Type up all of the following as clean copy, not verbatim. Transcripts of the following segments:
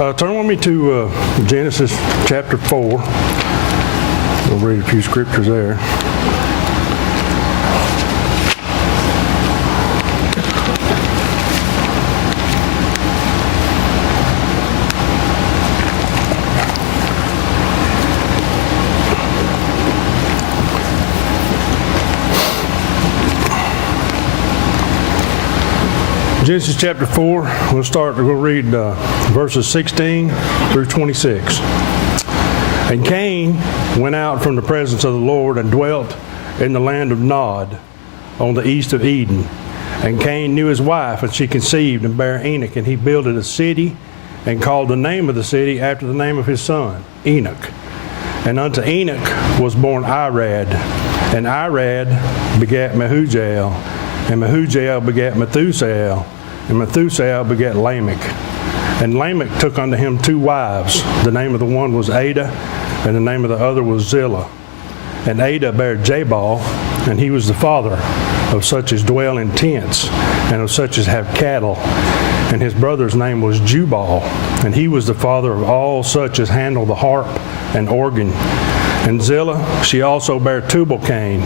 Turn with me to Genesis chapter 4. We'll read a few scriptures there. Genesis chapter 4, we'll read verses 16 through 26. And Cain went out from the presence of the Lord and dwelt in the land of Nod on the east of Eden. And Cain knew his wife, and she conceived and bare Enoch. And he builded a city and called the name of the city after the name of his son, Enoch. And unto Enoch was born Irad, and Irad begat Mehujael, and Mehujael begat Methusael, and Methusael begat Lamech. And Lamech took unto him two wives. The name of the one was Ada, and the name of the other was Zillah. And Ada bare Jabal, and he was the father of such as dwell in tents, and of such as have cattle. And his brother's name was Jubal, and he was the father of all such as handle the harp and organ. And Zillah, she also bare Tubal-Cain,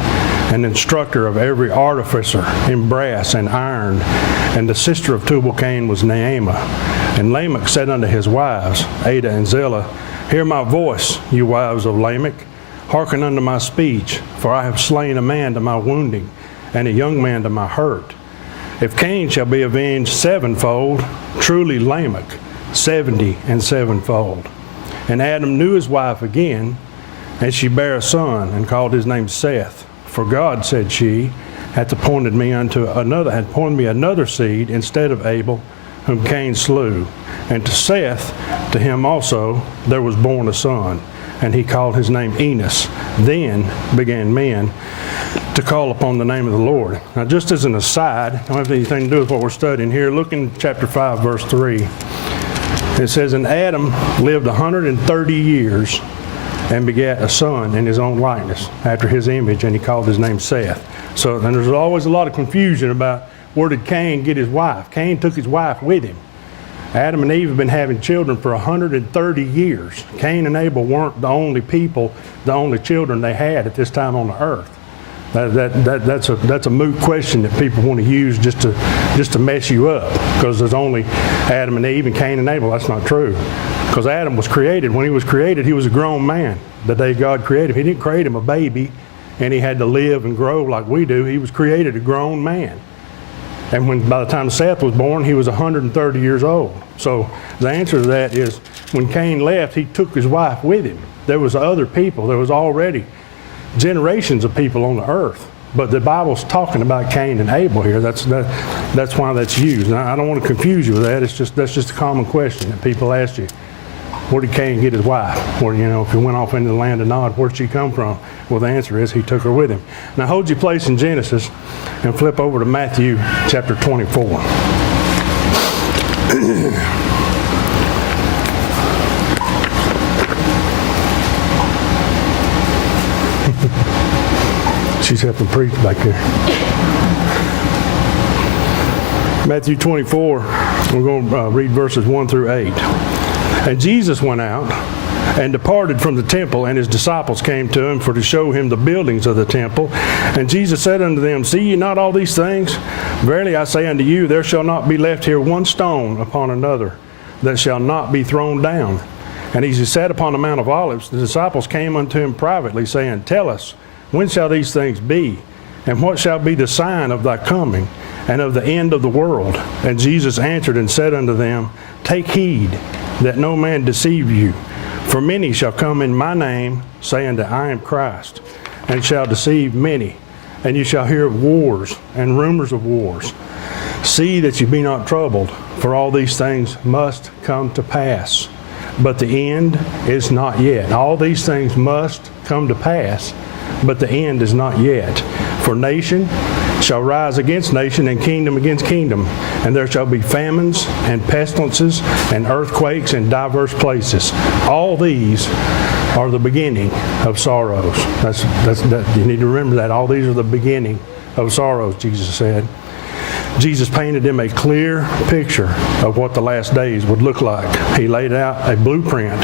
an instructor of every artificer in brass and iron. And the sister of Tubal-Cain was Naamah. And Lamech said unto his wives, Ada and Zillah, Hear my voice, you wives of Lamech. Hearken unto my speech, for I have slain a man to my wounding, and a young man to my hurt. If Cain shall be avenged sevenfold, truly Lamech 70 and sevenfold. And Adam knew his wife again, and she bare a son, and called his name Seth. For God, said she, hath appointed me another seed instead of Abel, whom Cain slew. And to Seth, to him also, there was born a son, and he called his name Enos. Then began men to call upon the name of the Lord. Now, just as an aside, don't have anything to do with what we're studying here. Look in chapter 5, verse 3. It says, And Adam lived 130 years, and begat a son in his own likeness, after his image, and he called his name Seth. So then there's always a lot of confusion about where did Cain get his wife. Cain took his wife with him. Adam and Eve have been having children for 130 years. Cain and Abel weren't the only people, the only children they had at this time on the earth. That's a moot question that people want to use just to mess you up, because there's only Adam and Eve and Cain and Abel. That's not true. Because Adam was created. When he was created, he was a grown man the day God created him. He didn't create him a baby and he had to live and grow like we do. He was created a grown man. And by the time Seth was born, he was 130 years old. So the answer to that is, when Cain left, he took his wife with him. There was other people. There was already generations of people on the earth. But the Bible's talking about Cain and Abel here. That's why that's used. And I don't want to confuse you with that. That's just a common question that people ask you. Where did Cain get his wife? Where, if he went off into the land of Nod, where'd she come from? Well, the answer is he took her with him. Now hold your place in Genesis and flip over to Matthew chapter 24. She's helping preach back there. Matthew 24, we're going to read verses 1 through 8. And Jesus went out and departed from the temple, and his disciples came to him for to show him the buildings of the temple. And Jesus said unto them, See ye not all these things? Verily I say unto you, there shall not be left here one stone upon another that shall not be thrown down. And as he sat upon the Mount of Olives, the disciples came unto him privately, saying, Tell us, when shall these things be? And what shall be the sign of thy coming, and of the end of the world? And Jesus answered and said unto them, Take heed that no man deceive you. For many shall come in my name, saying that I am Christ, and shall deceive many. And you shall hear of wars and rumors of wars. See that you be not troubled, for all these things must come to pass. But the end is not yet. All these things must come to pass, but the end is not yet. For nation shall rise against nation, and kingdom against kingdom. And there shall be famines and pestilences and earthquakes in diverse places. All these are the beginning of sorrows. You need to remember that. All these are the beginning of sorrows, Jesus said. Jesus painted them a clear picture of what the last days would look like. He laid out a blueprint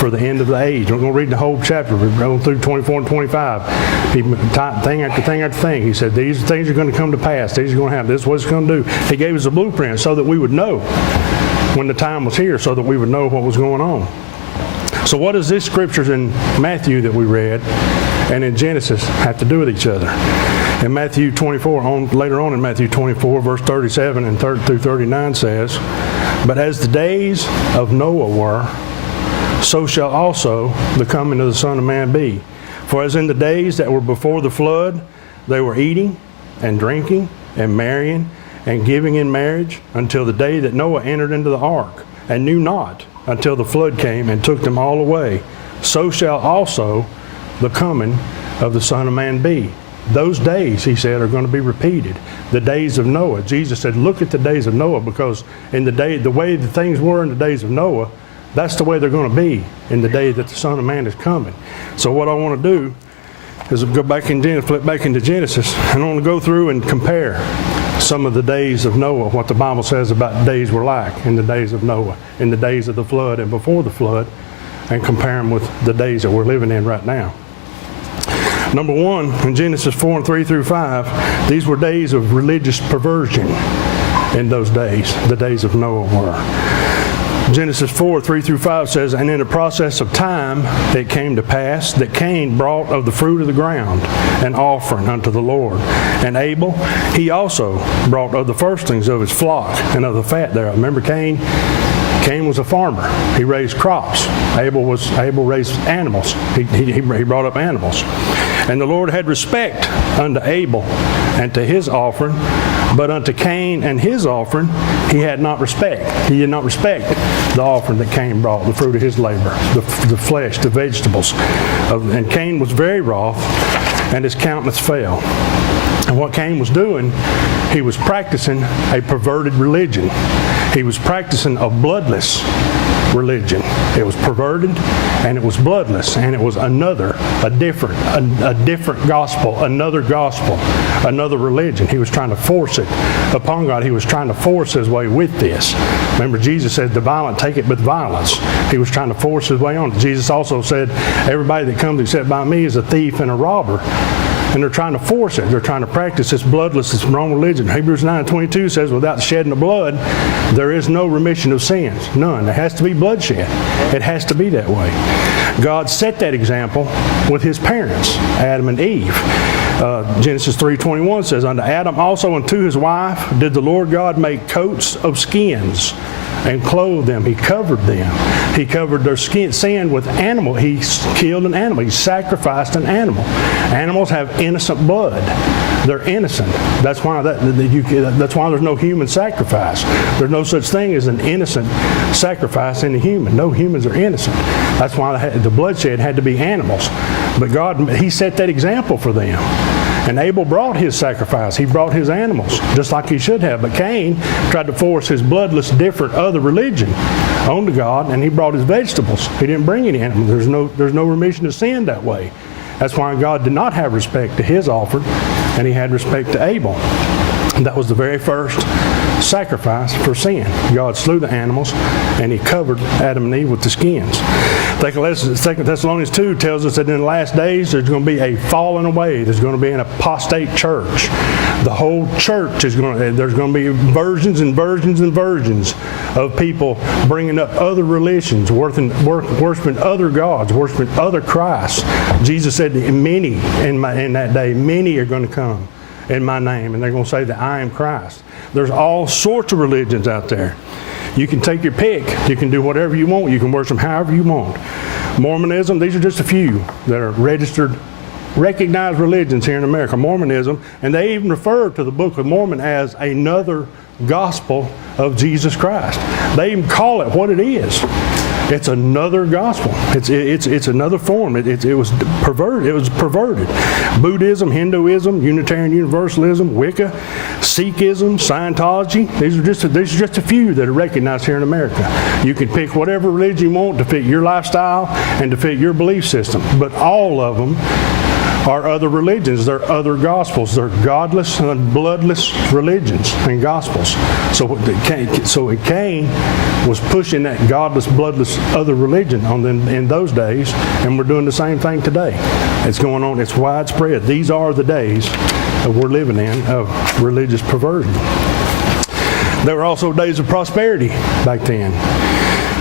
for the end of the age. We're going to read the whole chapter. We're going through 24 and 25. He, thing after thing after thing. He said, these things are going to come to pass. These are going to happen. This is what it's going to do. He gave us a blueprint so that we would know when the time was here, so that we would know what was going on. So what does this scriptures in Matthew that we read and in Genesis have to do with each other? In Matthew 24, later on in Matthew 24, verse 37 and 30 through 39 says, "But as the days of Noah were, so shall also the coming of the Son of Man be. For as in the days that were before the flood, they were eating and drinking and marrying and giving in marriage until the day that Noah entered into the ark, and knew not until the flood came and took them all away. So shall also the coming of the Son of Man be." Those days, he said, are going to be repeated. The days of Noah. Jesus said, look at the days of Noah, because in the way the things were in the days of Noah, that's the way they're going to be in the day that the Son of Man is coming. So what I want to do is go back flip back into Genesis, and I want to go through and compare some of the days of Noah, what the Bible says about days were like in the days of Noah, in the days of the flood and before the flood, and compare them with the days that we're living in right now. Number one, in Genesis 4 and 3 through 5, these were days of religious perversion in those days, the days of Noah were. Genesis 4, 3 through 5 says, "And in the process of time it came to pass that Cain brought of the fruit of the ground an offering unto the Lord. And Abel, he also brought of the firstlings of his flock and of the fat thereof." Remember Cain? Cain was a farmer. He raised crops. Abel raised animals. He brought up animals. "And the Lord had respect unto Abel and to his offering, but unto Cain and his offering he had not respect." He did not respect the offering that Cain brought, the fruit of his labor, the flesh, the vegetables. And Cain was very wroth, and his countenance fell. And what Cain was doing, he was practicing a perverted religion. He was practicing a bloodless religion. It was perverted, and it was bloodless, and it was a different gospel, another religion. He was trying to force it upon God. He was trying to force his way with this. Remember, Jesus said, "The violent take it with violence." He was trying to force his way on. Jesus also said, "Everybody that comes except by me is a thief and a robber." And they're trying to force it. They're trying to practice this bloodless, this wrong religion. Hebrews 9:22 says, "Without the shedding of blood, there is no remission of sins." None. There has to be bloodshed. It has to be that way. God set that example with his parents, Adam and Eve. Genesis 3:21 says, "Unto Adam also and to his wife did the Lord God make coats of skins and clothed them." He covered them. He covered their sin with animal. He killed an animal. He sacrificed an animal. Animals have innocent blood. They're innocent. That's why there's no human sacrifice. There's no such thing as an innocent sacrifice in a human. No humans are innocent. That's why the bloodshed had to be animals. But God, he set that example for them. And Abel brought his sacrifice. He brought his animals, just like he should have. But Cain tried to force his bloodless, different, other religion onto God, and he brought his vegetables. He didn't bring any animals. There's no remission of sin that way. That's why God did not have respect to his offering, and he had respect to Abel. That was the very first sacrifice for sin. God slew the animals, and he covered Adam and Eve with the skins. 2 Thessalonians 2 tells us that in the last days there's going to be a falling away. There's going to be an apostate church. The whole church there's going to be versions and versions and versions of people bringing up other religions, worshiping other gods, worshiping other Christs. Jesus said that many in that day, many are going to come in my name, and they're going to say that I am Christ. There's all sorts of religions out there. You can take your pick. You can do whatever you want. You can worship however you want. Mormonism, these are just a few that are registered, recognized religions here in America. Mormonism, and they even refer to the Book of Mormon as another gospel of Jesus Christ. They even call it what it is. It's another gospel. It's another form. It was perverted. It was perverted. Buddhism, Hinduism, Unitarian Universalism, Wicca, Sikhism, Scientology. These are just a few that are recognized here in America. You can pick whatever religion you want to fit your lifestyle and to fit your belief system. But all of them are other religions. They're other gospels. They're godless and bloodless religions and gospels. So Cain was pushing that godless, bloodless other religion on them in those days, and we're doing the same thing today. It's going on. It's widespread. These are the days that we're living in of religious perversion. There were also days of prosperity back then.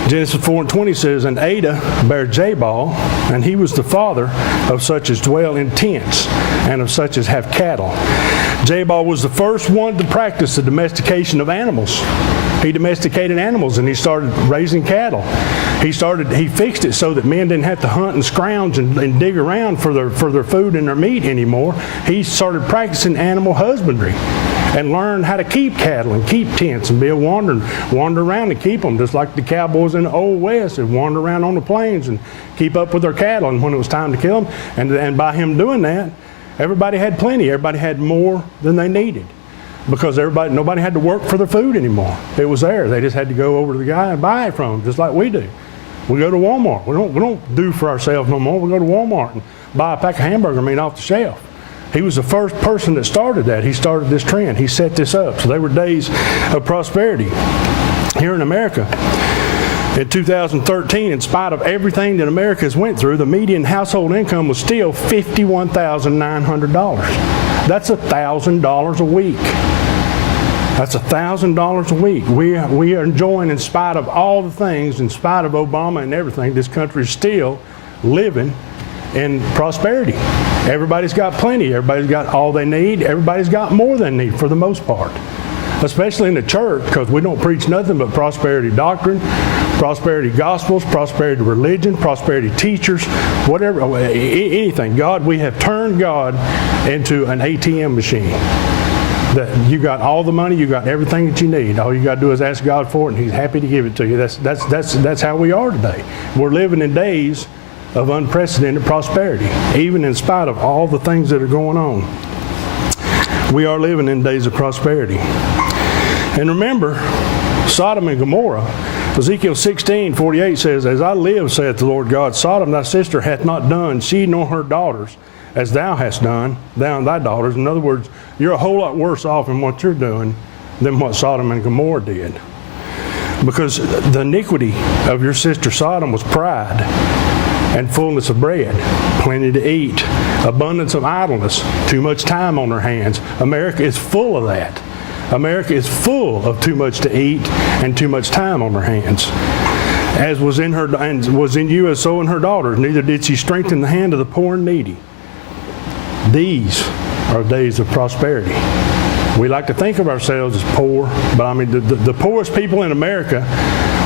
Genesis 4:20 says, and Adah bare Jabal, and he was the father of such as dwell in tents, and of such as have cattle. Jabal was the first one to practice the domestication of animals. He domesticated animals, and he started raising cattle. He fixed it so that men didn't have to hunt and scrounge and dig around for their food and their meat anymore. He started practicing animal husbandry and learned how to keep cattle and keep tents and be able to wander around and keep them, just like the cowboys in the Old West would wander around on the plains and keep up with their cattle, and when it was time to kill them. And by him doing that, everybody had plenty. Everybody had more than they needed, because nobody had to work for their food anymore. It was there. They just had to go over to the guy and buy it from him, just like we do. We go to Walmart. We don't do for ourselves no more. We go to Walmart and buy a pack of hamburger meat off the shelf. He was the first person that started that. He started this trend. He set this up. So they were days of prosperity. Here in America, in 2013, in spite of everything that America's went through, the median household income was still $51,900. That's $1,000 a week. That's $1,000 a week. We are enjoying, in spite of all the things, in spite of Obama and everything, this country is still living in prosperity. Everybody's got plenty. Everybody's got all they need. Everybody's got more than they need for the most part. Especially in the church, because we don't preach nothing but prosperity doctrine, prosperity gospels, prosperity religion, prosperity teachers, whatever, anything. We have turned God into an ATM machine. That you got all the money, you got everything that you need. All you got to do is ask God for it, and He's happy to give it to you. That's how we are today. We're living in days of unprecedented prosperity, even in spite of all the things that are going on. We are living in days of prosperity. And remember, Sodom and Gomorrah, Ezekiel 16:48 says, as I live, saith the Lord God, Sodom thy sister hath not done, she nor her daughters, as thou hast done, thou and thy daughters. In other words, you're a whole lot worse off in what you're doing than what Sodom and Gomorrah did. Because the iniquity of your sister Sodom was pride and fullness of bread, plenty to eat, abundance of idleness, too much time on her hands. America is full of that. America is full of too much to eat and too much time on her hands. As was in her and was in you, as so in her daughters, neither did she strengthen the hand of the poor and needy. These are days of prosperity. We like to think of ourselves as poor, but I mean the poorest people in America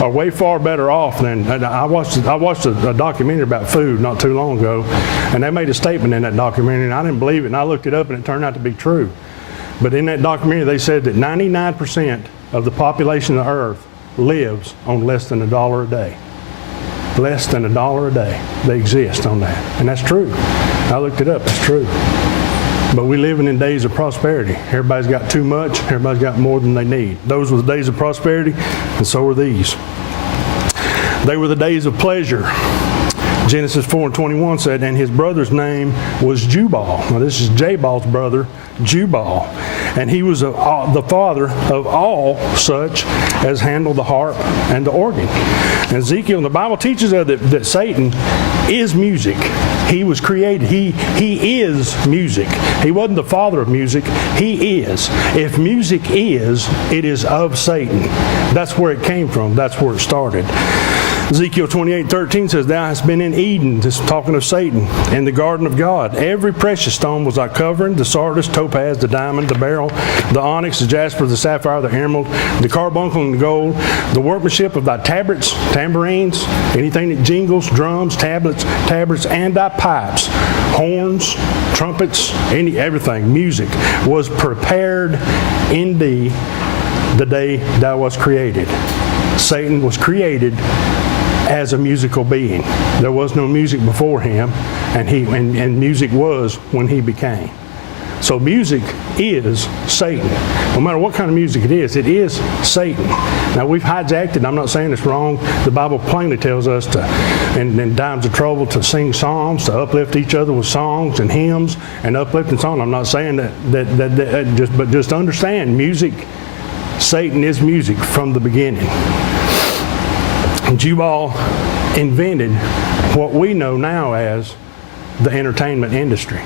are way far better off than. I watched a documentary about food not too long ago, and they made a statement in that documentary, and I didn't believe it, and I looked it up, and it turned out to be true. But in that documentary, they said that 99% of the population of the earth lives on less than $1 a day. Less than $1 a day. They exist on that, and that's true. I looked it up. It's true. But we're living in days of prosperity. Everybody's got too much. Everybody's got more than they need. Those were the days of prosperity, and so are these. They were the days of pleasure. Genesis 4:21 said, and his brother's name was Jubal. Now this is Jabal's brother, Jubal. And he was the father of all such as handle the harp and the organ. And Ezekiel, the Bible teaches us that Satan is music. He was created. He is music. He wasn't the father of music. He is. If music is, it is of Satan. That's where it came from. That's where it started. Ezekiel 28:13 says, thou hast been in Eden, this is talking of Satan, in the garden of God. Every precious stone was thy covering, the sardius, topaz, the diamond, the beryl, the onyx, the jasper, the sapphire, the emerald, the carbuncle, and the gold, the workmanship of thy tabrets, tambourines, anything that jingles, drums, tabrets, and thy pipes, horns, trumpets, everything, music, was prepared in thee the day thou wast created. Satan was created as a musical being. There was no music before him, and music was when he became. So music is Satan. No matter what kind of music it is Satan. Now we've hijacked it. I'm not saying it's wrong. The Bible plainly tells us to, in times of trouble, to sing psalms, to uplift each other with songs and hymns and uplifting songs. I'm not saying but just understand, music, Satan is music from the beginning. And Jubal invented what we know now as the entertainment industry.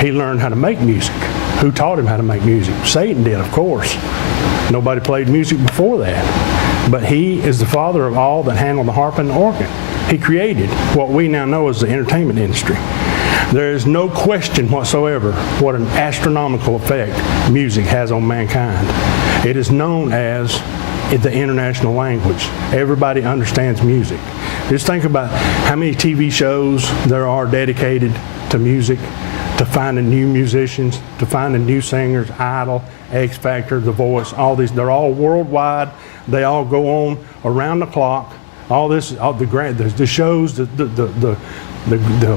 He learned how to make music. Who taught him how to make music? Satan did, of course. Nobody played music before that. But he is the father of all that handle the harp and the organ. He created what we now know as the entertainment industry. There is no question whatsoever what an astronomical effect music has on mankind. It is known as the international language. Everybody understands music. Just think about how many TV shows there are dedicated to music, to finding new musicians, to finding new singers, Idol, X Factor, The Voice, all these. They're all worldwide. They all go on around the clock. All this, all the shows, the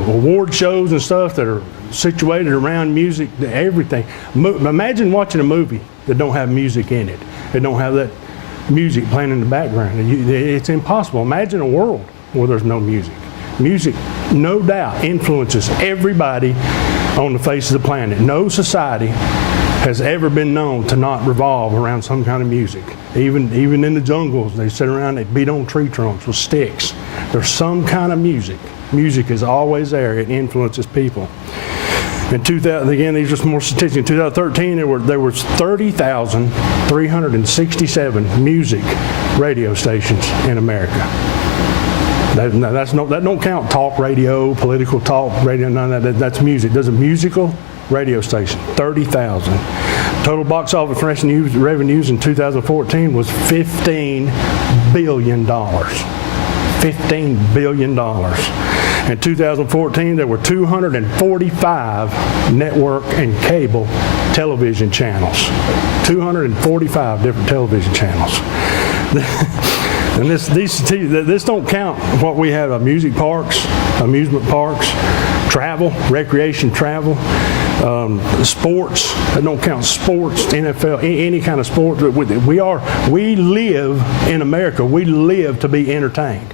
award shows and stuff that are situated around music, everything. Imagine watching a movie that don't have music in it. It don't have that music playing in the background. It's impossible. Imagine a world where there's no music. Music, no doubt, influences everybody on the face of the planet. No society has ever been known to not revolve around some kind of music. Even in the jungles, they sit around, they beat on tree trunks with sticks. There's some kind of music. Music is always there. It influences people. In 2000, again, these are some more statistics. In 2013, there was 30,367 music radio stations in America. That don't count talk radio, political talk radio, none of that. That's music. There's a musical radio station, 30,000. Total box office revenues in 2014 was $15 billion. $15 billion. In 2014, there were 245 network and cable television channels. 245 different television channels. And this don't count what we have: music parks, amusement parks, travel, recreation travel, sports. That don't count sports, NFL, any kind of sport. We live in America. We live to be entertained.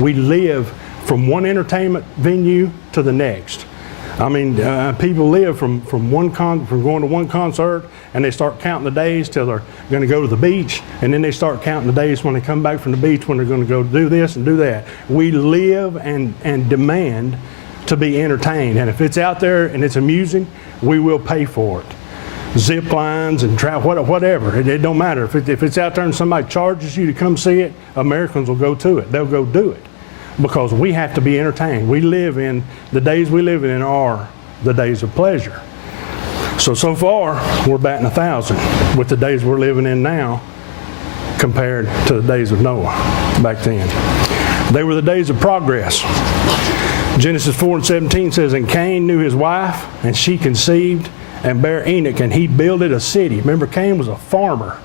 We live from one entertainment venue to the next. I mean, people live from going to one concert, and they start counting the days till they're going to go to the beach, and then they start counting the days when they come back from the beach when they're going to go do this and do that. We live and demand to be entertained, and if it's out there and it's amusing, we will pay for it. Zip lines and whatever. It don't matter. If it's out there and somebody charges you to come see it, Americans will go to it. They'll go do it. Because we have to be entertained. The days we live in are the days of pleasure. So far, we're batting 1,000 with the days we're living in now compared to the days of Noah back then. They were the days of progress. Genesis 4:17 says, "And Cain knew his wife, and she conceived and bare Enoch, and he builded a city." Remember, Cain was a farmer.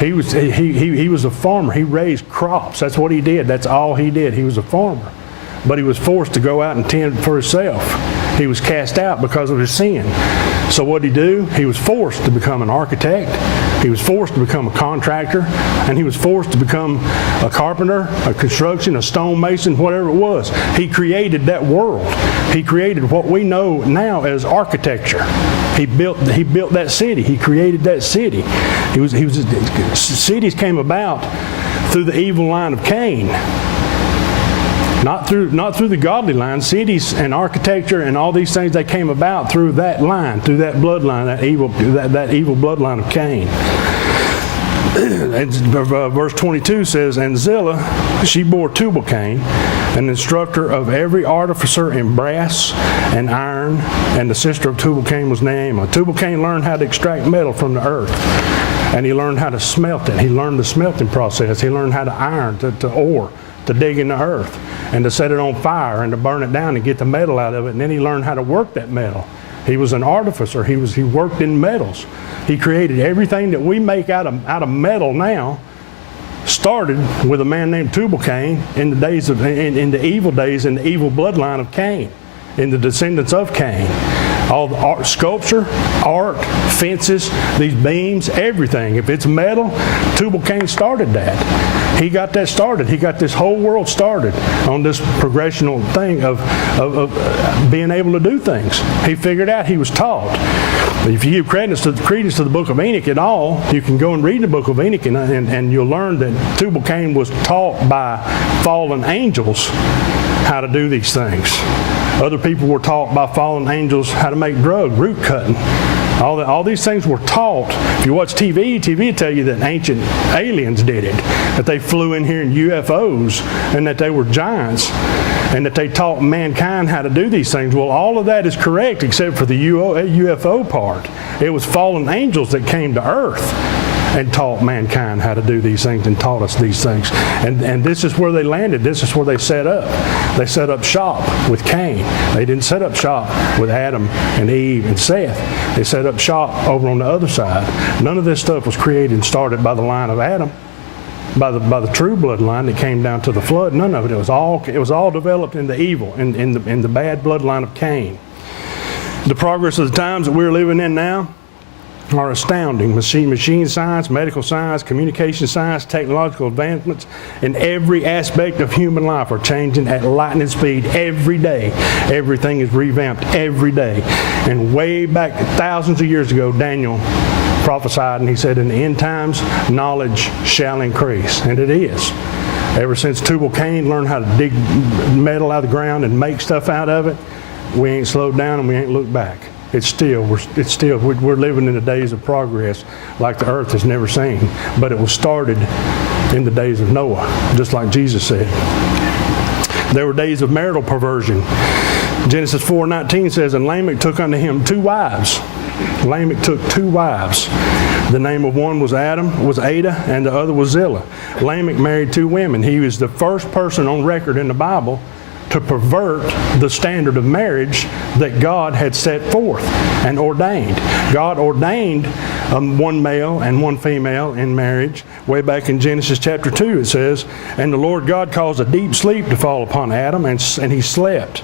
He was a farmer. He raised crops. That's what he did. That's all he did. He was a farmer. But he was forced to go out and tend for himself. He was cast out because of his sin. So what did he do? He was forced to become an architect. He was forced to become a contractor. And he was forced to become a carpenter, a construction, a stonemason, whatever it was. He created that world. He created what we know now as architecture. He built that city. He created that city. Cities came about through the evil line of Cain. Not through the godly line. Cities and architecture and all these things, they came about through that line, through that bloodline, that evil bloodline of Cain. And verse 22 says, "And Zillah, she bore Tubal-Cain, an instructor of every artificer in brass and iron, and the sister of Tubal-Cain was Naamah." Tubal-Cain learned how to extract metal from the earth, and he learned how to smelt it. He learned the smelting process. He learned how to iron, to ore, to dig in the earth, and to set it on fire, and to burn it down and get the metal out of it. And then he learned how to work that metal. He was an artificer. He worked in metals. He created everything that we make out of metal now. Started with a man named Tubal-Cain in the evil days, in the evil bloodline of Cain, in the descendants of Cain. All the art, sculpture, art, fences, these beams, everything. If it's metal, Tubal-Cain started that. He got that started. He got this whole world started on this progressional thing of being able to do things. He figured out, he was taught. If you give credence to the book of Enoch at all, you can go and read the book of Enoch and you'll learn that Tubal-Cain was taught by fallen angels how to do these things. Other people were taught by fallen angels how to make drugs, root cutting. All these things were taught. If you watch TV will tell you that ancient aliens did it, that they flew in here in UFOs and that they were giants and that they taught mankind how to do these things. Well, all of that is correct except for the UFO part. It was fallen angels that came to earth and taught mankind how to do these things and taught us these things. And this is where they landed. This is where they set up. They set up shop with Cain. They didn't set up shop with Adam and Eve and Seth. They set up shop over on the other side. None of this stuff was created and started by the line of Adam, by the true bloodline that came down to the flood. None of it. It was all developed in the evil, in the bad bloodline of Cain. The progress of the times that we're living in now are astounding. Machine science, medical science, communication science, technological advancements in every aspect of human life are changing at lightning speed every day. Everything is revamped every day. And way back thousands of years ago, Daniel prophesied and he said, in the end times, knowledge shall increase. And it is. Ever since Tubal-Cain learned how to dig metal out of the ground and make stuff out of it, we ain't slowed down and we ain't looked back. We're living in the days of progress like the earth has never seen. But it was started in the days of Noah, just like Jesus said. There were days of marital perversion. Genesis 4:19 says, and Lamech took unto him 2 wives. Lamech took 2 wives. The name of one was Ada, and the other was Zillah. Lamech married 2 women. He was the first person on record in the Bible to pervert the standard of marriage that God had set forth and ordained. God ordained one male and one female in marriage. Way back in Genesis chapter 2 it says, and the Lord God caused a deep sleep to fall upon Adam, and he slept.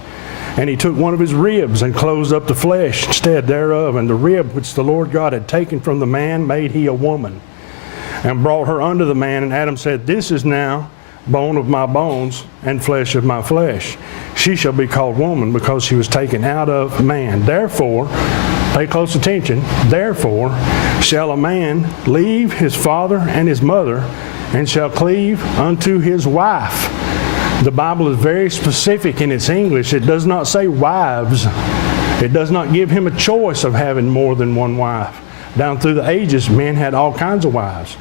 And he took one of his ribs and closed up the flesh instead thereof, and the rib which the Lord God had taken from the man made he a woman, and brought her unto the man. And Adam said, this is now bone of my bones and flesh of my flesh. She shall be called woman, because she was taken out of man. Therefore, pay close attention, therefore shall a man leave his father and his mother, and shall cleave unto his wife. The Bible is very specific in its English. It does not say wives. It does not give him a choice of having more than one wife. Down through the ages, men had all kinds of wives.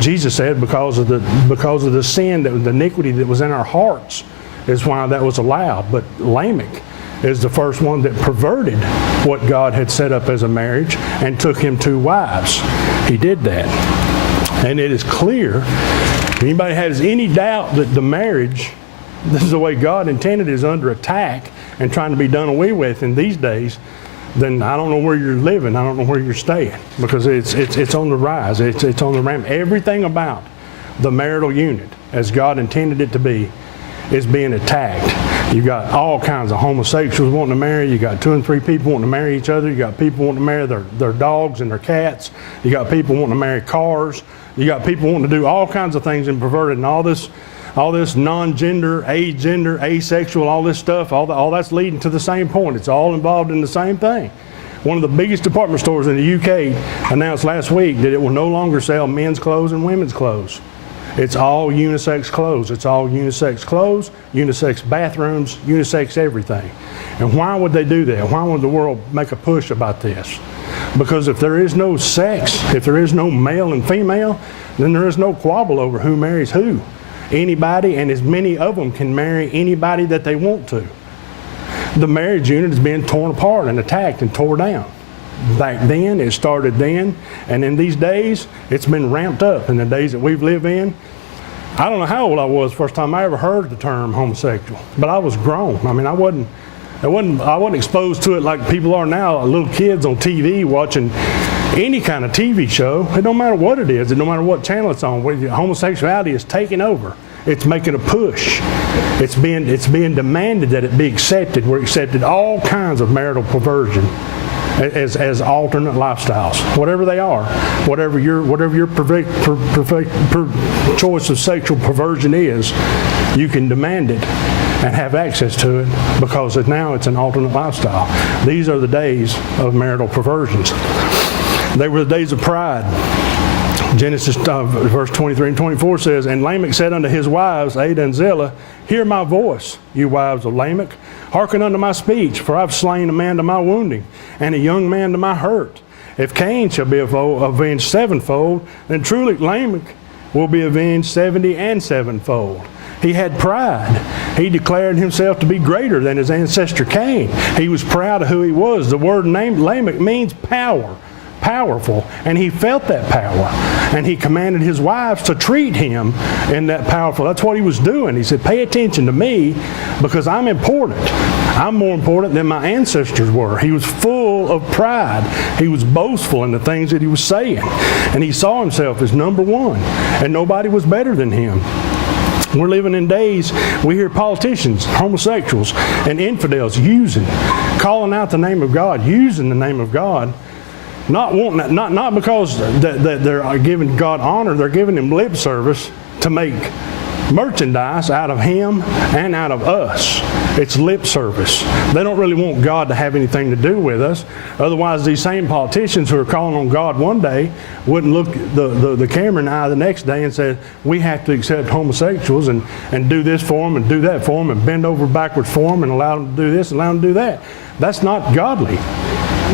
Jesus said because of the sin, the iniquity that was in our hearts is why that was allowed. But Lamech is the first one that perverted what God had set up as a marriage and took him 2 wives. He did that. And it is clear, if anybody has any doubt that the marriage, this is the way God intended, is under attack and trying to be done away with in these days, then I don't know where you're living. I don't know where you're staying, because it's on the rise. It's on the ramp. Everything about the marital unit, as God intended it to be, is being attacked. You got all kinds of homosexuals wanting to marry. You got 2 and 3 people wanting to marry each other. You got people wanting to marry their dogs and their cats. You got people wanting to marry cars. You got people wanting to do all kinds of things and perverted, and all this non-gender, agender, asexual, all this stuff, all that's leading to the same point. It's all involved in the same thing. One of the biggest department stores in the UK announced last week that it will no longer sell men's clothes and women's clothes. It's all unisex clothes. It's all unisex clothes, unisex bathrooms, unisex everything. And why would they do that? Why would the world make a push about this? Because if there is no sex, if there is no male and female, then there is no quabble over who marries who. Anybody, and as many of them, can marry anybody that they want to. The marriage unit is being torn apart and attacked and tore down. Back then, it started then, and in these days, it's been ramped up in the days that we've lived in. I don't know how old I was the first time I ever heard the term homosexual, but I was grown. I mean, I wasn't exposed to it like people are now, little kids on TV watching any kind of TV show. It don't matter what it is. It don't matter what channel it's on. Homosexuality is taking over. It's making a push. It's being demanded that it be accepted. We're accepted all kinds of marital perversion as alternate lifestyles, whatever they are, whatever your choice of sexual perversion is, you can demand it and have access to it because now it's an alternate lifestyle. These are the days of marital perversions. They were the days of pride. Genesis verse 23 and 24 says, "And Lamech said unto his wives, Adah and Zillah, Hear my voice, you wives of Lamech. Hearken unto my speech, for I've slain a man to my wounding, and a young man to my hurt. If Cain shall be avenged sevenfold, then truly Lamech will be avenged 70 and sevenfold." He had pride. He declared himself to be greater than his ancestor Cain. He was proud of who he was. The word name Lamech means power. Powerful, and he felt that power, and he commanded his wives to treat him in that powerful. That's what he was doing. He said, pay attention to me because I'm important. I'm more important than my ancestors were. He was full of pride. He was boastful in the things that he was saying, and he saw himself as number one, and nobody was better than him. We're living in days we hear politicians, homosexuals, and infidels calling out the name of God, using the name of God. Not because that they're giving God honor, they're giving him lip service to make merchandise out of him and out of us. It's lip service. They don't really want God to have anything to do with us. Otherwise, these same politicians who are calling on God one day wouldn't look the camera in the eye the next day and say, we have to accept homosexuals and do this for them and do that for them and bend over backwards for them and allow them to do this and allow them to do that. That's not godly.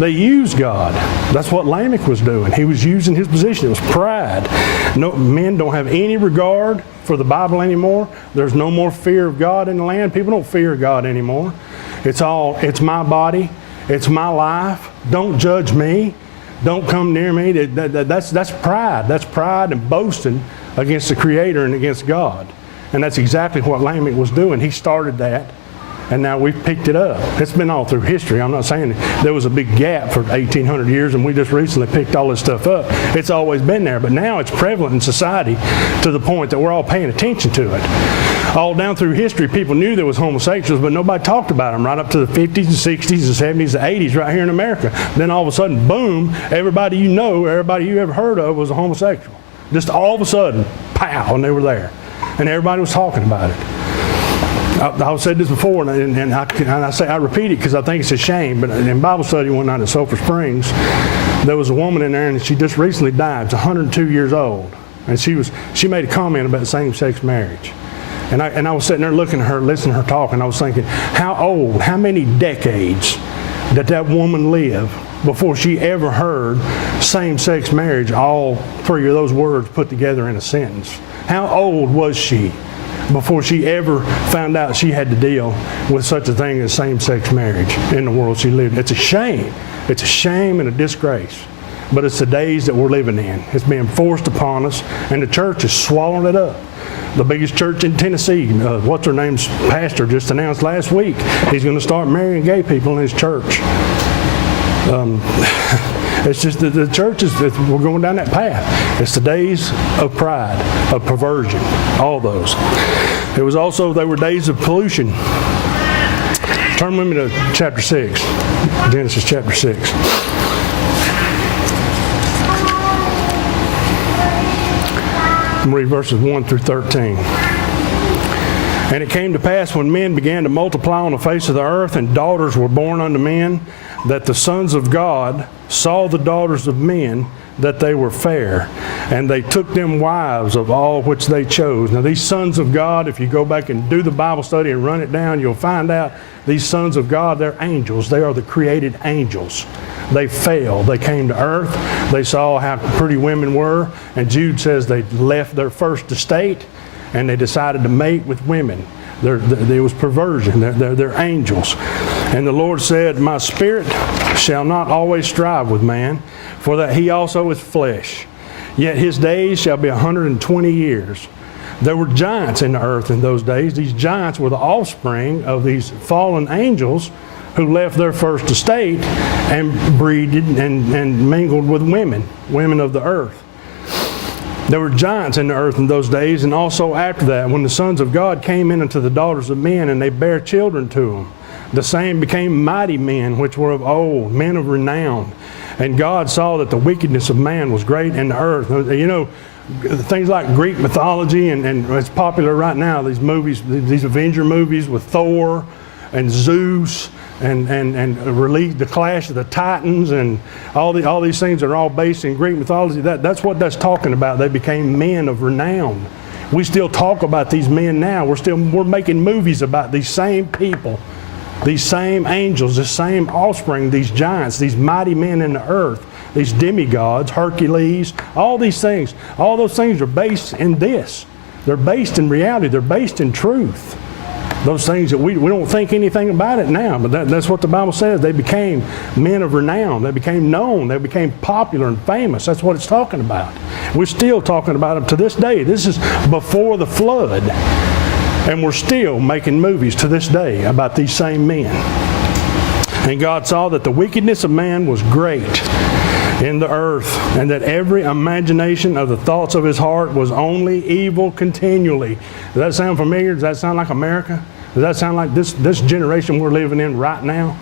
They use God. That's what Lamech was doing. He was using his position. It was pride. No, men don't have any regard for the Bible anymore. There's no more fear of God in the land. People don't fear God anymore. It's my body. It's my life. Don't judge me. Don't come near me. That's pride. That's pride and boasting against the Creator and against God. And that's exactly what Lamech was doing. He started that. And now we've picked it up. It's been all through history. I'm not saying there was a big gap for 1,800 years and we just recently picked all this stuff up. It's always been there, but now it's prevalent in society to the point that we're all paying attention to it. All down through history, people knew there was homosexuals, but nobody talked about them right up to the 50s and 60s and 70s and 80s right here in America. Then all of a sudden, boom, everybody you know, everybody you ever heard of was a homosexual. Just all of a sudden, pow, and they were there. And everybody was talking about it. I've said this before, and I repeat it because I think it's a shame, but in Bible study one night at Sulphur Springs, there was a woman in there, and she just recently died. She's 102 years old, and she made a comment about same-sex marriage. And I was sitting there looking at her, listening to her talk, and I was thinking, how many decades did that woman live before she ever heard same-sex marriage, all three of those words put together in a sentence? How old was she before she ever found out she had to deal with such a thing as same-sex marriage in the world she lived in? It's a shame. It's a shame and a disgrace. But it's the days that we're living in. It's being forced upon us, and the church is swallowing it up. The biggest church in Tennessee, what's her name's pastor just announced last week, he's going to start marrying gay people in his church. It's just that the church we're going down that path. It's the days of pride, of perversion, all those. They were days of pollution. Turn with me to chapter 6, Genesis chapter 6. I'm read verses 1 through 13. And it came to pass when men began to multiply on the face of the earth, and daughters were born unto men, that the sons of God saw the daughters of men, that they were fair, and they took them wives of all which they chose. Now these sons of God, if you go back and do the Bible study and run it down, you'll find out these sons of God, they're angels. They are the created angels. They fell. They came to earth. They saw how pretty women were, and Jude says they left their first estate and they decided to mate with women. There was perversion. They're angels. And the Lord said, My spirit shall not always strive with man, for that he also is flesh. Yet his days shall be 120 years. There were giants in the earth in those days. These giants were the offspring of these fallen angels who left their first estate and breeded and mingled with women of the earth. There were giants in the earth in those days, and also after that, when the sons of God came in unto the daughters of men, and they bare children to them. The same became mighty men, which were of old, men of renown. And God saw that the wickedness of man was great in the earth. You know, things like Greek mythology, and it's popular right now, these movies, these Avenger movies with Thor and Zeus, and release the Clash of the Titans, and all these things are all based in Greek mythology. That's what that's talking about. They became men of renown. We still talk about these men now. We're making movies about these same people, these same angels, the same offspring, these giants, these mighty men in the earth, these demigods, Hercules, all these things. All those things are based in this. They're based in reality. They're based in truth. Those things that we don't think anything about it now, but that's what the Bible says. They became men of renown. They became known. They became popular and famous. That's what it's talking about. We're still talking about them to this day. This is before the flood, and we're still making movies to this day about these same men. And God saw that the wickedness of man was great in the earth, and that every imagination of the thoughts of his heart was only evil continually. Does that sound familiar? Does that sound like America? Does that sound like this generation we're living in right now?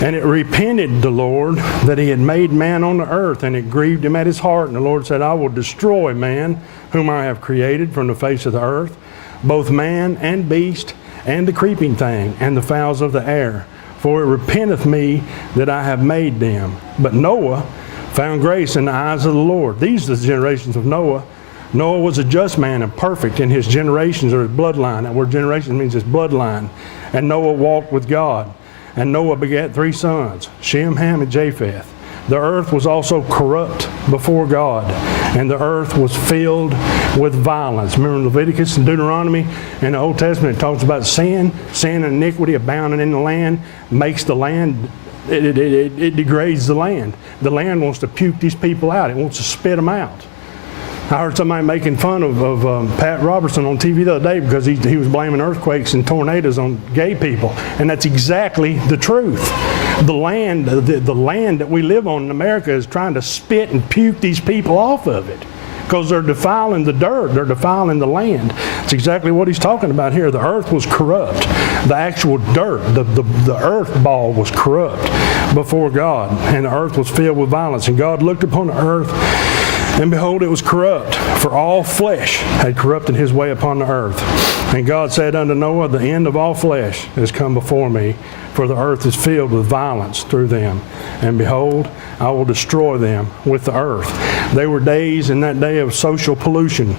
And it repented the Lord that he had made man on the earth, and it grieved him at his heart. And the Lord said, I will destroy man, whom I have created from the face of the earth, both man and beast, and the creeping thing, and the fowls of the air. For it repenteth me that I have made them. But Noah found grace in the eyes of the Lord. These are the generations of Noah. Noah was a just man and perfect in his generations, or his bloodline. That word generation means his bloodline. And Noah walked with God. And Noah begat 3 sons, Shem, Ham, and Japheth. The earth was also corrupt before God, and the earth was filled with violence. Remember in Leviticus and Deuteronomy in the Old Testament, it talks about sin and iniquity abounding in the land, makes the land, it degrades the land. The land wants to puke these people out. It wants to spit them out. I heard somebody making fun of Pat Robertson on TV the other day because he was blaming earthquakes and tornadoes on gay people, and that's exactly the truth. The land that we live on in America is trying to spit and puke these people off of it because they're defiling the dirt, they're defiling the land. It's exactly what he's talking about here. The earth was corrupt. The actual dirt, the earth ball was corrupt before God, and the earth was filled with violence. And God looked upon the earth, and behold, it was corrupt, for all flesh had corrupted his way upon the earth. And God said unto Noah, the end of all flesh is come before me, for the earth is filled with violence through them. And behold, I will destroy them with the earth. They were days in that day of social pollution.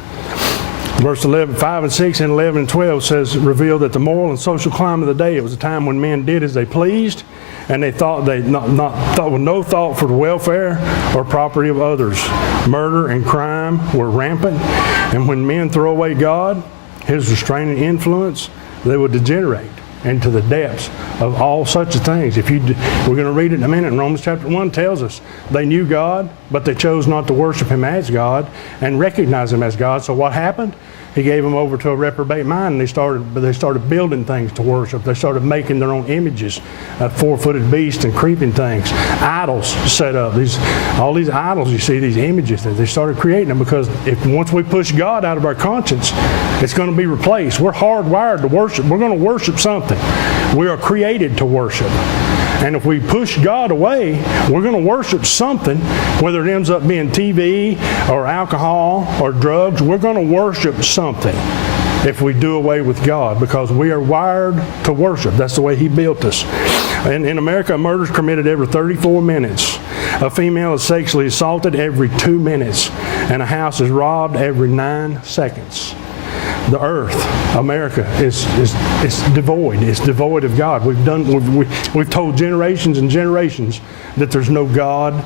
Verse 11, 5 and 6 and 11 and 12 says, reveal that the moral and social climate of the day, it was a time when men did as they pleased, and they thought with no thought for the welfare or property of others. Murder and crime were rampant, and when men throw away God, his restraining influence, they would degenerate into the depths of all such things. We're going to read it in a minute. Romans chapter 1 tells us they knew God, but they chose not to worship him as God and recognize him as God. So what happened? He gave them over to a reprobate mind, and they started building things to worship. They started making their own images, four-footed beasts and creeping things. Idols set up. All these idols, you see, these images, they started creating them because once we push God out of our conscience, it's going to be replaced. We're hardwired to worship. We're going to worship something. We are created to worship. And if we push God away, we're going to worship something, whether it ends up being TV or alcohol or drugs. We're going to worship something if we do away with God, because we are wired to worship. That's the way he built us. And in America, a murder is committed every 34 minutes. A female is sexually assaulted every 2 minutes. And a house is robbed every 9 seconds. The earth, America, is devoid. It's devoid of God. We've told generations and generations that there's no God,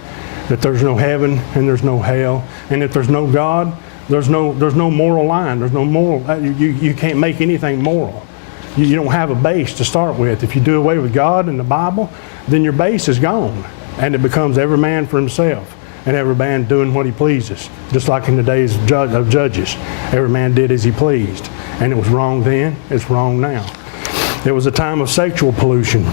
that there's no heaven, and there's no hell. And if there's no God, there's no moral line. There's no moral. You can't make anything moral. You don't have a base to start with. If you do away with God and the Bible, then your base is gone, and it becomes every man for himself. And every man doing what he pleases. Just like in the days of Judges. Every man did as he pleased. And it was wrong then, it's wrong now. It was a time of sexual pollution.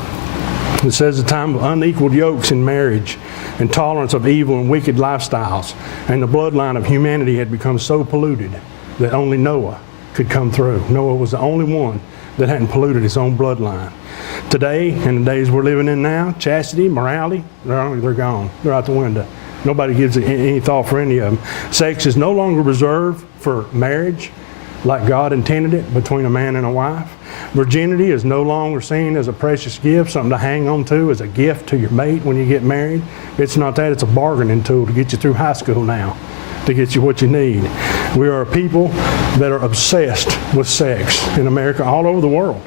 It says a time of unequal yokes in marriage. intolerance of evil and wicked lifestyles, and the bloodline of humanity had become so polluted that only Noah could come through. Noah was the only one that hadn't polluted his own bloodline. Today, in the days we're living in now, chastity, morality, they're gone. They're out the window. Nobody gives it any thought for any of them. Sex is no longer reserved for marriage like God intended it between a man and a wife. Virginity is no longer seen as a precious gift, something to hang on to as a gift to your mate when you get married. It's not that. It's a bargaining tool to get you through high school now, to get you what you need. We are a people that are obsessed with sex in America, all over the world,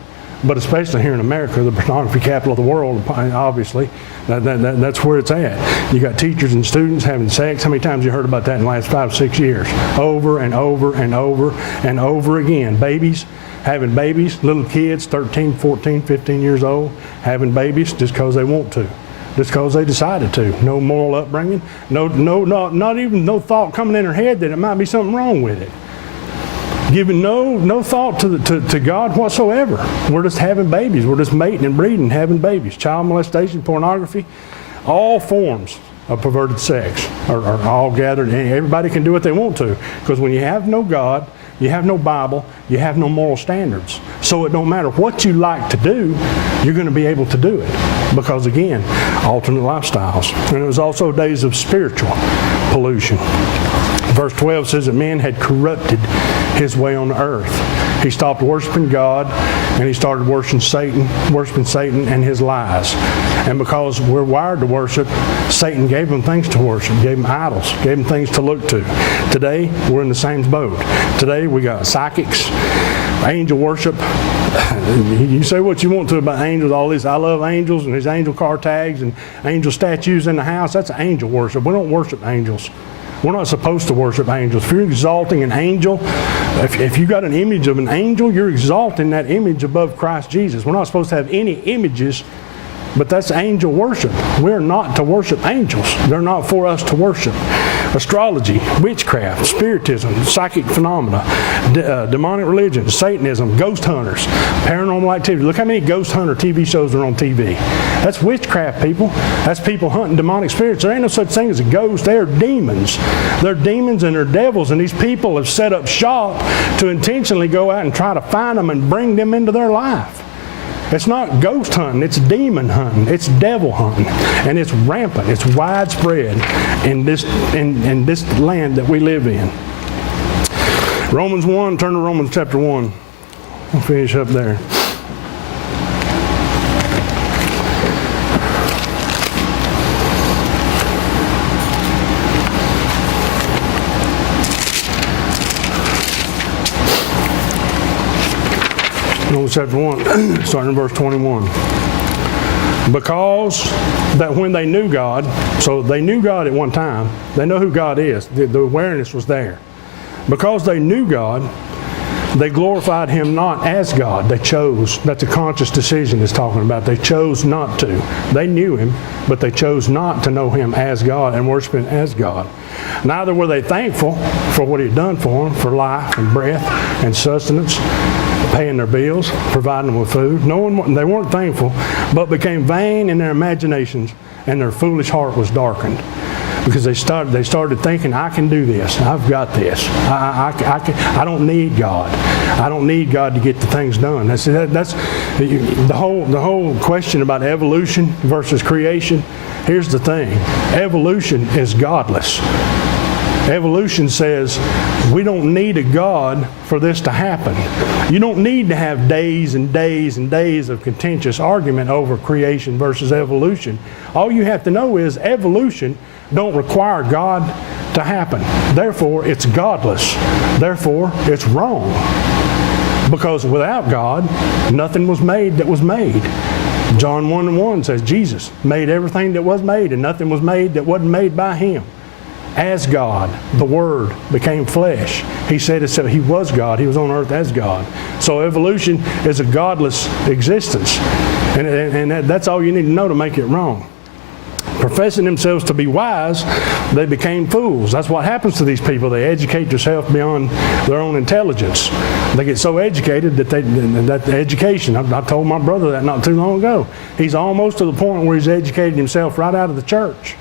but especially here in America, the pornography capital of the world, obviously. That's where it's at. You got teachers and students having sex. How many times have you heard about that in the last 5 or 6 years? Over and over and over and over again. Babies having babies, little kids, 13, 14, 15 years old, having babies just because they want to. Just because they decided to. No moral upbringing. Not even no thought coming in their head that it might be something wrong with it. Giving no thought to God whatsoever. We're just having babies. We're just mating and breeding, having babies. Child molestation, pornography, all forms of perverted sex are all gathered. And everybody can do what they want to. Because when you have no God, you have no Bible, you have no moral standards. So it don't matter what you like to do, you're going to be able to do it. Because again, alternate lifestyles. And it was also days of spiritual pollution. Verse 12 says that man had corrupted his way on the earth. He stopped worshiping God and he started worshiping Satan and his lies. And because we're wired to worship, Satan gave them things to worship, gave them idols, gave them things to look to. Today, we're in the same boat. Today, we got psychics, angel worship. You say what you want to about angels, all this. I love angels and these angel car tags and angel statues in the house. That's angel worship. We don't worship angels. We're not supposed to worship angels. If you're exalting an angel, if you got an image of an angel, you're exalting that image above Christ Jesus. We're not supposed to have any images, but that's angel worship. We're not to worship angels. They're not for us to worship. Astrology, witchcraft, spiritism, psychic phenomena, demonic religion, Satanism, ghost hunters, paranormal activity. Look how many ghost hunter TV shows are on TV. That's witchcraft, people. That's people hunting demonic spirits. There ain't no such thing as a ghost. They are demons. They're demons and they're devils, and these people have set up shop to intentionally go out and try to find them and bring them into their life. It's not ghost hunting, it's demon hunting, it's devil hunting, and it's rampant, it's widespread in this land that we live in. Romans 1, turn to Romans chapter 1. We'll finish up there. Romans chapter 1, starting in verse 21. Because that when they knew God, so they knew God at one time, they know who God is, the awareness was there. Because they knew God, they glorified Him not as God. They chose. That's a conscious decision it's talking about. They chose not to. They knew Him, but they chose not to know Him as God and worship Him as God. Neither were they thankful for what He had done for them, for life and breath and sustenance, paying their bills, providing them with food. They weren't thankful, but became vain in their imaginations, and their foolish heart was darkened. Because they started thinking, I can do this. I've got this. I don't need God. I don't need God to get the things done. That's the whole question about evolution versus creation. Here's the thing. Evolution is godless. Evolution says we don't need a God for this to happen. You don't need to have days and days and days of contentious argument over creation versus evolution. All you have to know is evolution don't require God to happen. Therefore, it's godless. Therefore, it's wrong. Because without God, nothing was made that was made. John 1:1 says Jesus made everything that was made, and nothing was made that wasn't made by Him. As God, the Word became flesh. He said it, He was God. He was on earth as God. So evolution is a godless existence. And that's all you need to know to make it wrong. Professing themselves to be wise, they became fools. That's what happens to these people. They educate themselves beyond their own intelligence. They get so educated that the education, I told my brother that not too long ago. He's almost to the point where he's educated himself right out of the church.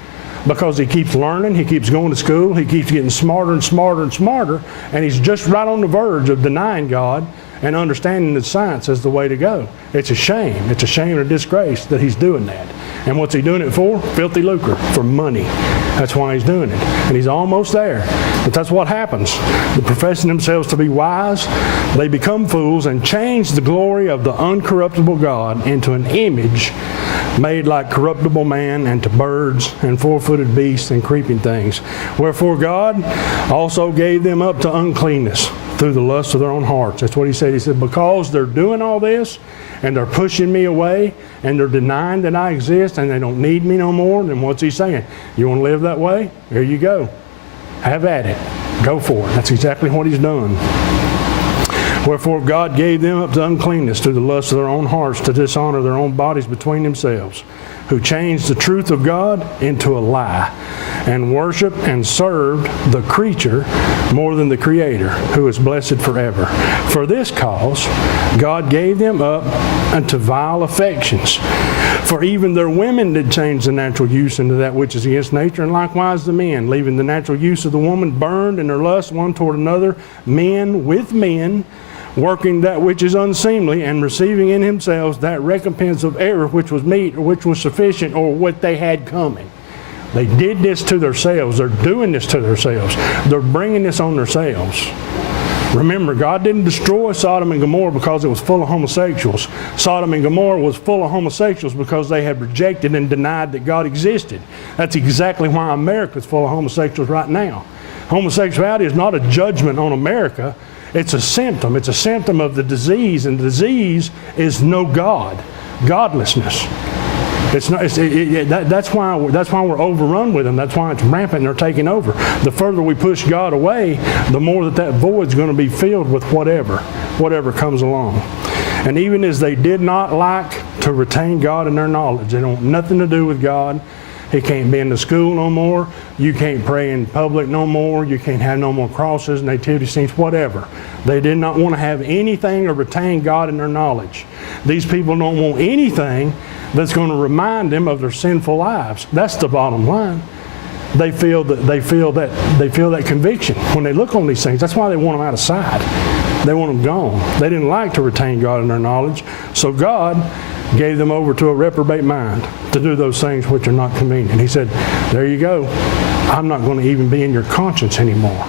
because he keeps learning, he keeps going to school, he keeps getting smarter and smarter and smarter, and he's just right on the verge of denying God and understanding that science is the way to go. It's a shame. It's a shame and a disgrace that he's doing that. And what's he doing it for? Filthy lucre, for money. That's why he's doing it. And he's almost there. But that's what happens. They're professing themselves to be wise, they become fools and change the glory of the uncorruptible God into an image made like corruptible man, and to birds and four-footed beasts and creeping things. Wherefore God also gave them up to uncleanness through the lust of their own hearts. That's what he said. He said, because they're doing all this, and they're pushing me away, and they're denying that I exist, and they don't need me no more, then what's he saying? You want to live that way? Here you go. Have at it. Go for it. That's exactly what he's done. Wherefore God gave them up to uncleanness through the lust of their own hearts, to dishonor their own bodies between themselves, who changed the truth of God into a lie, and worshiped and served the creature more than the Creator, who is blessed forever. For this cause God gave them up unto vile affections. For even their women did change the natural use into that which is against nature, and likewise the men, leaving the natural use of the woman burned in their lust one toward another, men with men, working that which is unseemly, and receiving in themselves that recompense of error which was meet, or which was sufficient, or what they had coming. They did this to themselves. They're doing this to themselves. They're bringing this on themselves. Remember, God didn't destroy Sodom and Gomorrah because it was full of homosexuals. Sodom and Gomorrah was full of homosexuals because they had rejected and denied that God existed. That's exactly why America's full of homosexuals right now. Homosexuality is not a judgment on America. It's a symptom. It's a symptom of the disease, and the disease is no God, godlessness. It's not. That's why we're overrun with them. That's why it's rampant and they're taking over. The further we push God away, the more that void's going to be filled with whatever comes along. And even as they did not like to retain God in their knowledge, they don't want nothing to do with God. He can't be in the school no more. You can't pray in public no more. You can't have no more crosses, nativity scenes, whatever. They did not want to have anything or retain God in their knowledge. These people don't want anything that's going to remind them of their sinful lives. That's the bottom line. They feel that conviction when they look on these things. That's why they want them out of sight. They want them gone. They didn't like to retain God in their knowledge. So God gave them over to a reprobate mind to do those things which are not convenient. He said, there you go. I'm not going to even be in your conscience anymore.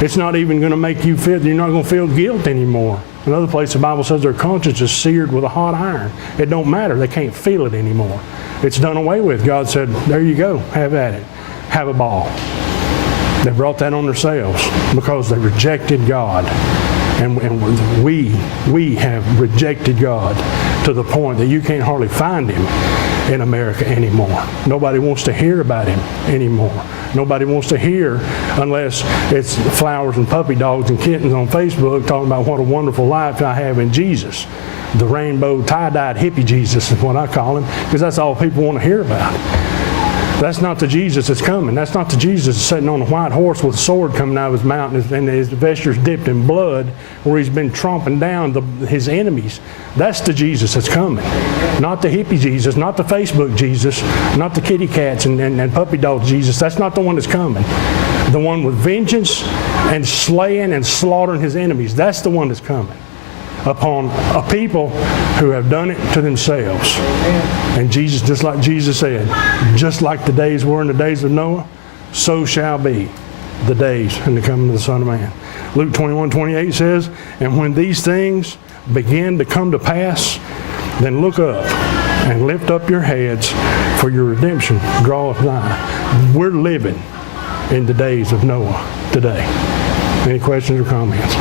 It's not even going to make you feel, you're not going to feel guilt anymore. Another place the Bible says their conscience is seared with a hot iron. It don't matter. They can't feel it anymore. It's done away with. God said, there you go. Have at it. Have a ball. They brought that on themselves because they rejected God. And we have rejected God to the point that you can't hardly find Him in America anymore. Nobody wants to hear about Him anymore. Nobody wants to hear unless it's flowers and puppy dogs and kittens on Facebook talking about what a wonderful life I have in Jesus. The rainbow tie-dyed hippie Jesus is what I call Him, because that's all people want to hear about. That's not the Jesus that's coming. That's not the Jesus sitting on a white horse with a sword coming out of his mouth and his vestures dipped in blood, where he's been tromping down his enemies. That's the Jesus that's coming. Not the hippie Jesus, not the Facebook Jesus, not the kitty cats and puppy dogs Jesus. That's not the one that's coming. The one with vengeance and slaying and slaughtering his enemies. That's the one that's coming upon a people who have done it to themselves. And Jesus, just like Jesus said, just like the days were in the days of Noah, so shall be the days in the coming of the Son of Man. Luke 21:28 says, and when these things begin to come to pass, then look up and lift up your heads, for your redemption draweth nigh. We're living in the days of Noah today. Any questions or comments?